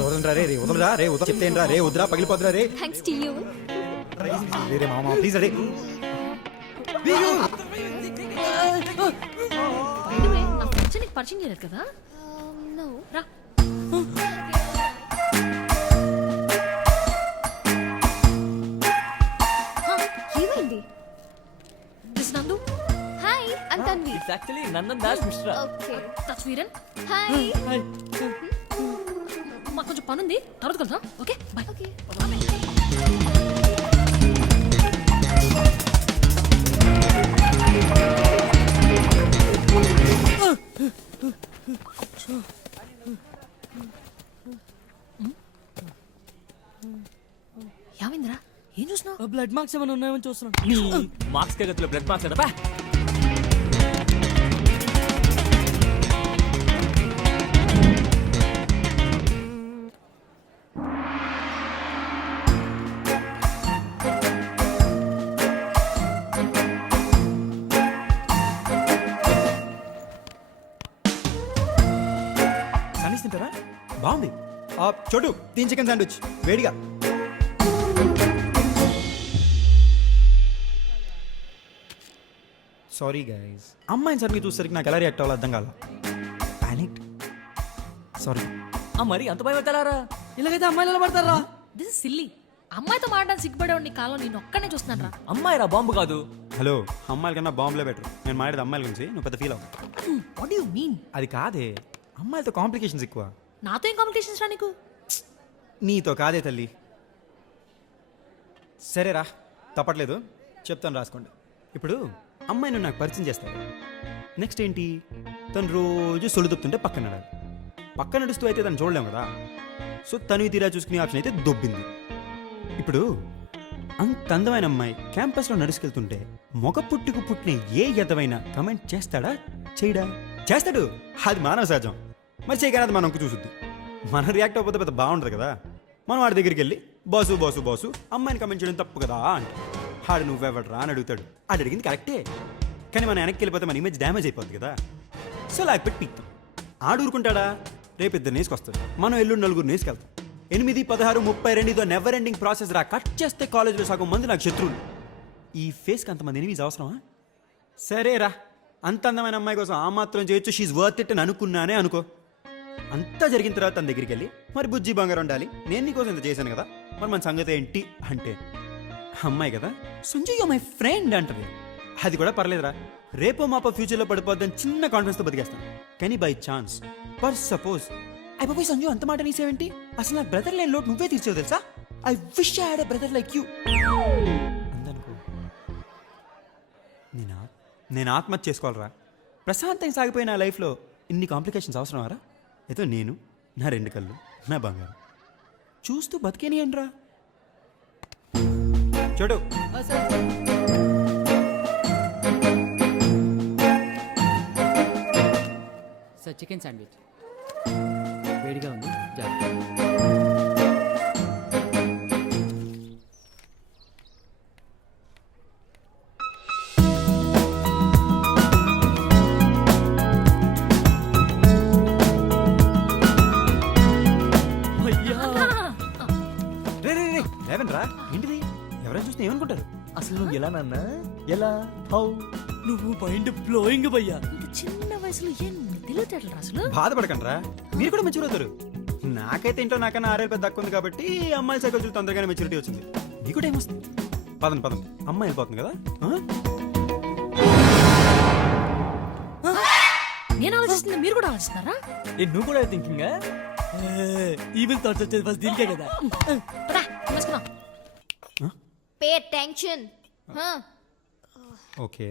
వదలరా రే వదలరా రే వదల చెప్తేనరా రే వదరా పగిలిపోతురా రే thanks to you. రే మామ please రే నా ఫ్రెండ్స్ నీకు పరిచయం చేయలేదు కదా? నో. రా. ఏమైంది? దిస్ నందు. Hi, I'm Tanvi. It's actually Nandan Das Mishra. Okay. That's Veeran. Hi. Hi. మాకు కొంచెం పనుంది, తర్వాత కలుద్దాం. Okay by. ఓకే. యావింద్రా ఏం చూసినావు? బ్లడ్ మార్క్స్ ఏమైనా ఉన్నాయని చూస్తున్నాను. మార్క్స్ గతిలో బ్లడ్ మార్క్స్ అడపా. సనీస్ తింటారా? బాగుంది. చోటు తీన్ చికెన్ శాండ్విచ్ వేడిగా. సారీ గైస్, అమ్మాయిని సరిగ్గా చూసేసరికి నాకు ఎలా రియాక్ట్ అవ్వాలో అర్థం కాల. పానిక్. సారీ. మరి అంత భయం పెట్టారా? ఇలాగైతే అమ్మాయిలు ఎలా పడతారా? This is silly. అమ్మాయితో మాట్లాడడానికి సిగ్గుపడేవాడిని నీ కాలం నేను ఒక్కనే చూస్తున్నాను రా. అమ్మాయి రా, బాంబు కాదు. హలో, అమ్మాయిల కన్నా బాంబులే బెటర్. నేను మాట్లాడేది అమ్మాయిల గురించి, నువ్వు పెద్ద ఫీల్ అవ్వ. What do you mean? అది కాదే, అమ్మాయిలతో కాంప్లికేషన్స్ ఎక్కువ. నాతో ఏం కాంప్లికేషన్స్ రా నీకు? నీతో కాదే తల్లి. సరేరా, తప్పట్లేదు, చెప్తాను రాసుకోండి. ఇప్పుడు అమ్మాయిని నాకు పరిచయం చేస్తాను. నెక్స్ట్ ఏంటి, తను రోజు సొల్లు తప్పుతుంటే పక్కన నడాలి. పక్కన నడుస్తూ అయితే తను చూడలేము కదా. సో తను తీరా చూసుకునే ఆప్షన్ అయితే దొబ్బింది. ఇప్పుడు అంత అందమైన అమ్మాయి క్యాంపస్లో నడుచుకెళ్తుంటే మొగ పుట్టుకు పుట్టిన ఏ ఎదవైనా కమెంట్ చేస్తాడా చేయడా? చేస్తాడు. అది మానవ సహజం. మరి చేయగానే అది మనం చూసుద్ది. మనం రియాక్ట్ అవ్వకపోతే పెద్ద బాగుంటుంది కదా. మనం వాడి దగ్గరికి వెళ్ళి బాసు బాసు బాసు అమ్మాయిని కమెంట్ చేయడం తప్పు కదా అంటే ఆడు నువ్వెవడరా అని అడుగుతాడు. ఆడు అడిగింది కరెక్టే, కానీ మనం వెనక్కి వెళ్ళిపోతే మన ఇమేజ్ డ్యామేజ్ అయిపోద్ది కదా. సో లాక్ పెట్టి పీక్తాం. ఆడు ఊరుకుంటాడా? రేపు ఇద్దరు నేసుకొస్తాడు, మనం ఎల్లుండి నలుగురు నేసుకెళ్తాం. 8, 16, 32 ఇదో నెవర్ ఎండింగ్ ప్రాసెస్ రా. కట్ చేస్తే కాలేజ్లో సగం మంది నాకు శత్రువులు. ఈ ఫేస్కి అంతమంది ఎనిమిస్ అవసరమా? సరేరా, అంత అందమైన అమ్మాయి కోసం ఆ మాత్రం చేయొచ్చు. షీఈ్ వర్త్ ఇట్ అని అనుకున్నానే అనుకో. అంతా జరిగిన తర్వాత తన దగ్గరికి వెళ్ళి మరి బుజ్జి బంగారం ఉండాలి, నేను నీకోసం ఇంత చేశాను కదా, మరి మన సంగతి ఏంటి అంటే అమ్మాయి కదా సంజయ్ యు మై ఫ్రెండ్ అంటది. అది కూడా పర్లేదురా, రేపో మాపో ఫ్యూచర్లో పడిపోద్దని చిన్న కాన్ఫిడెన్స్తో బతికేస్తాను. కానీ బై ఛాన్స్ పర్ సపోజ్ అయిపోయి సంజయ్ అంత మాట నీసేవేంటి, అసలు నా బ్రదర్ లేని లోటు నువ్వే తీర్చావు తెలుసా. I wish I had a brother like you అందనుకో. నేను ఆత్మహత్య చేసుకోవాలరా. ప్రశాంతంగా సాగిపోయిన నా లైఫ్లో ఇన్ని కాంప్లికేషన్స్ అవసరమారా? ఏదో నేను, నా 2 కళ్ళు, నా బంగారం చూస్తూ బతికేనియండి రా. చూడు సార్, చికెన్ శాండ్విచ్ వేడిగా ఉంది. లేవనరా, ఏంటిది? ఎవరైనా చూస్తే ఏమనుకుంటారు? అసలు నువ్వు ఎలా నాన్న, ఎలా హౌ నువ్వు మైండ్ బ్లోయింగ్ భయ్యా. ఇంత చిన్న వయసులో ఏం తెలియటట్లేదు అసలు. బాధపడకండి రా, మీరు కూడా మెచ్యూర్ అవుతారు. నాకైతే ఇంట్లో నాకన్నా 6 ఏళ్ళు పెద్ద తక్కువ ఉంది కాబట్టి అమ్మాయి సైకిల్ చూసి తొందరగానే మెచ్యూరిటీ వచ్చింది. నీకు టైం వస్తుంది. పదండి అమ్మాయి వెళ్ళిపోతుంది కదా. నేను ఆలోచిస్తుంది, మీరు కూడా ఆలోచిస్తున్నారా? నువ్వు కూడా థింకింగ్ ఈవిల్ థాట్స్ వచ్చేది ఫస్ట్ దీనికే కదా. Pay attention. ఓకే.